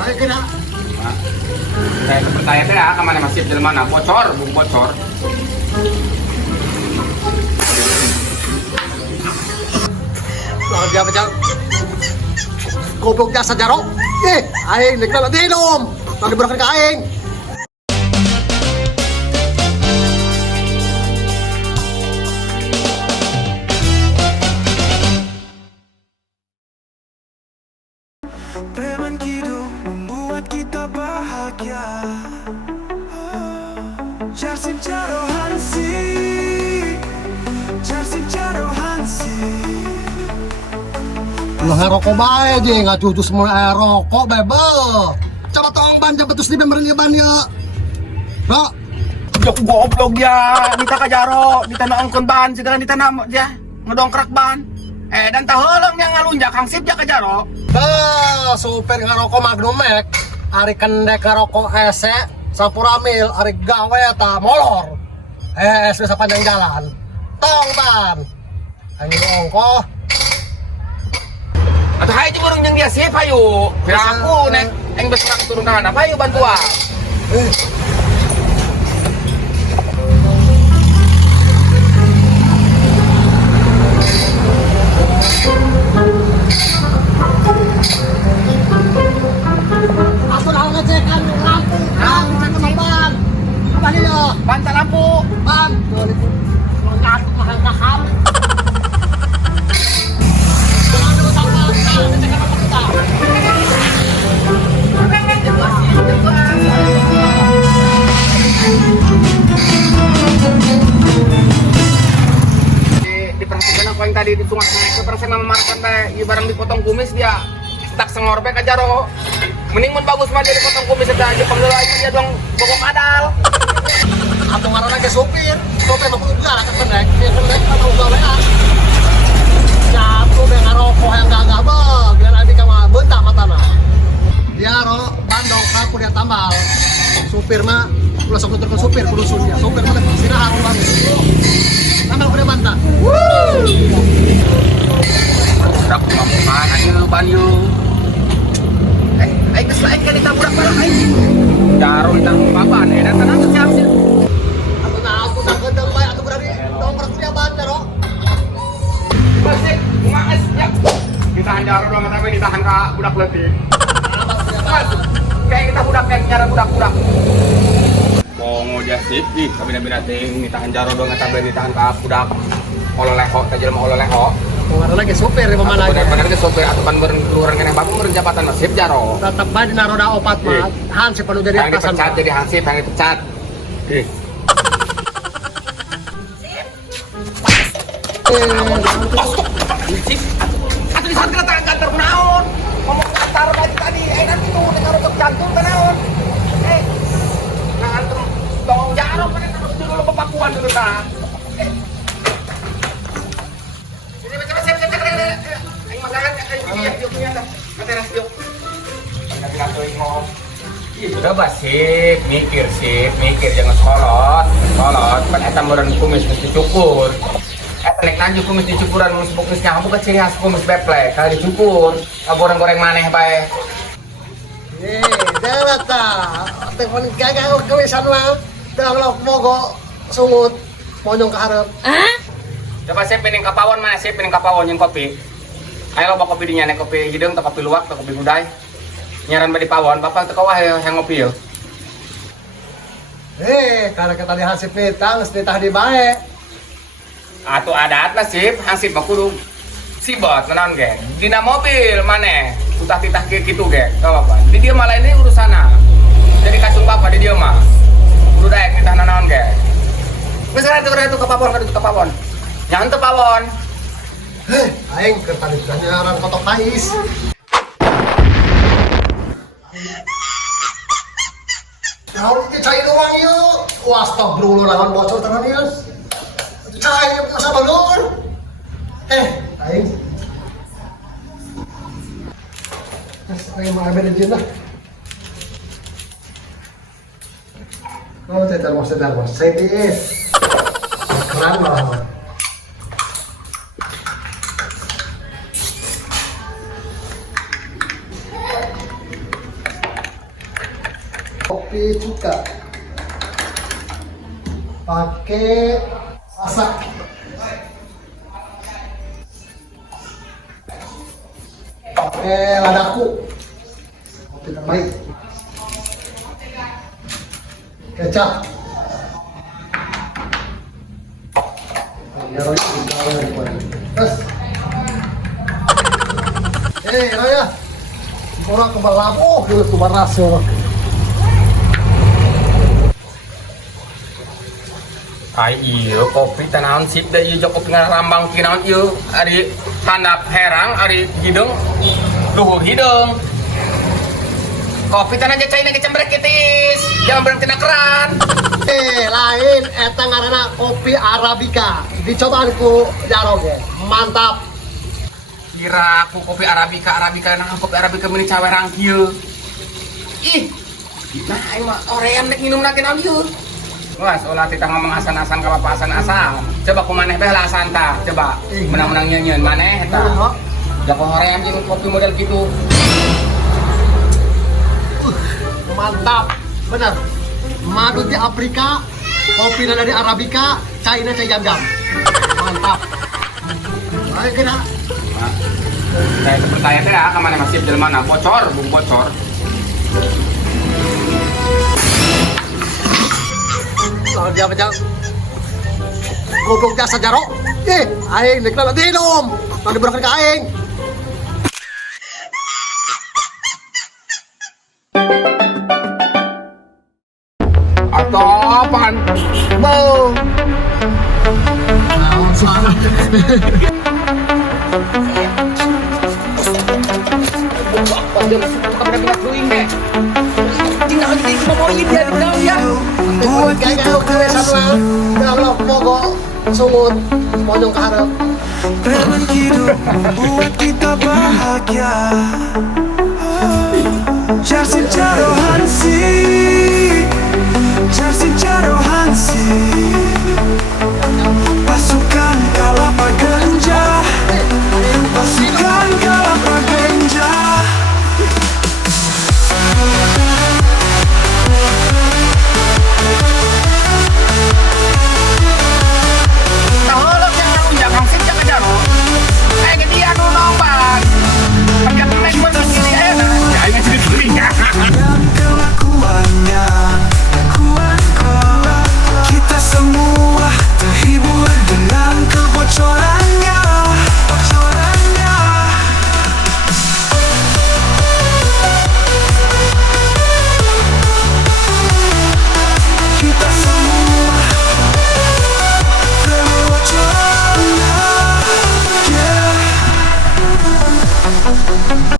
Ayo kena. Nah, saya percaya teh ya, kemana masih di mana? Bocor, bung bocor. Lawan dia macam goblok jasa jaro. Aing nek nanti nom. Tadi berangkat ke aing. Preman hidup membuat kita bahagia. Jarsip Jaro Hansi, Jarsip Jaro Hansi. Lu ngerokok bae aja, nggak cucu semua rokok bebel. Coba tong ban, coba terus di bemerin ban ya. Bro, Jok goblok ya, minta kajaro, minta nongkon ban, segala minta nama dia ngedongkrak ban. Dan taholong yang ngalunjak hangsip ja kajaro. supir ngerokok Magnum Max, ari kendek ngerokok ese, Sapuramil, ari gawe ta molor. Bisa panjang jalan. Tong ban. Ayo ongko. Atau hai juga orang yang dia sip ayo. Kira aku nek yang besar turun tangan apa ayo bantuan. Aku udah ngecekan lampu, ngecek ban. Apa nih yo? Bantal lampu. Ban. Loncat mahal kaham. Diperhatikan apa yang tadi ditungak itu perasaan memamarkan teh barang dipotong kumis dia tak sengor be kajaro. Mending mun bagus mah dia dipotong kumis aja dipanggil aja dia dong bokok adal. Atau ngaran ke supir mah kudu galak ke pendek. Dia pendek kan udah WA. Jatuh be ngarokok yang gagah be, biar adi ka mah beuntak matana. Dia ro bandong aku dia tambal. Supir mah ulah sok nuturkeun supir kudu sun dia. Supir mah istirahat banget. Tambal kudu bantah. Budak mampuan aja ban yuk. Aing geus lain kan ditabrak barang aing. Jaro ditanggung papan, dan tenang siap sih. Atuh nah aku tak gedeng bae atuh berani dongkrak dia bandar ro. Basik, nganges ya. Ditahan jaro doang tapi ditahan ka budak leutik. Kayak kita budak kayak cara budak-budak. Kongo jasip ih, kabina-bina ting ditahan jaro doang tapi ditahan ka budak. Ololeho, teh jelema ololeho. Ngaran lagi supir di mana aja. Bener-bener ke sopir atau pan beren keluaran keneh bapak meureun jabatan nasib jaro. Tetep bae dina roda opat mah hansip anu jadi Yang atasan. dipecat jadi hansip, yang dipecat. Ih. Masuk. Licik. Atuh di saat kena kantor naon. Ngomong kantor tadi, nanti tuh dengar untuk jantung ke naon. Nganter tong jaro kan terus dulu pepakuan dulu ta. Ini macam siap aing masakan aing yuk dah. Materas yuk. Enggak ngom. Sudah basip, mikir jangan kolot, pan eta meureun kumis mesti dicukur. Eta nek lanjut kumis dicukuran mun kumisnya kamu ke ciri khas kumis beplek, kali dicukur, goreng-goreng maneh bae. Jalan ta. Telepon gagal kewisan mah. Teu mogo sungut monyong ka hareup. Coba saya pining kapawon mana saya pining kapawon yang kopi. Ayo lo kopi dinya nek kopi hideung teu kopi luwak teu kopi budai. Nyaran badi pawon, bapak teu kawah yang ngopi yeuh. Karena kita di hansip nitang, nitah di bae. Atuh adat nasib, hansip mah kudu sibot naon ge. Dina mobil maneh, utah-titah kitu ge. Enggak apa-apa. Di dieu mah lain urusana. Jadi kasung bapak di dieu mah. Kudu daek nitah naon ge. Geus atuh ka pawon. Nyahan teu pawon. Aing keur tadi nyaran kotok tais. Harus dicai doang yuk. Wah, astagfirullah lawan bocor tenan ieu. Cai masa balur. Aing. Aing mah ada di lah. Oh, termos. Saya di. Keren malah. kopi cuka. Pakai masak. Pakai ladaku. Kopi terbaik. Kecap. Terus. Raya. Orang kebalam. Oh, dulu tuh rasa. Ai iya kopi tanaon sip da ieu jok kopi ngarambang kinaon ieu ari handap herang ari hidung luhur hidung. Kopi tanah jacaina kecembrek kitis. Jangan berhenti na keran. Lain eta ngaranna kopi Arabica. Dicobaan ku Jaro ge. Mantap. Kira aku kopi Arabica nah kopi Arabica meuni cawerang kieu. Ih. Nah, aing mah oream nek nginum lagi naon ieu. Wah, seolah kita ngomong asan-asan ka bapak asan-asan. Coba ku maneh teh lah asan tah. Coba menang-menang nyeun maneh tah. Jago hoream jeung kopi model kitu. Mantap. Bener. Madu di Afrika, kopi dari Arabica, China teh jam-jam. Mantap. Ayo kena. Saya pertanyaan teh ka maneh masih jelema bocor, bung bocor. Soal dia macam goblok jasa Jaro. Aing nek nanti minum. Nanti berangkat ke aing. Atau apaan? Bau. Nah, salah. Buat kita kasih Kalau mogok sumut monyong ke harap. Teman hidup buat kita bahagia. Jarsim Jaro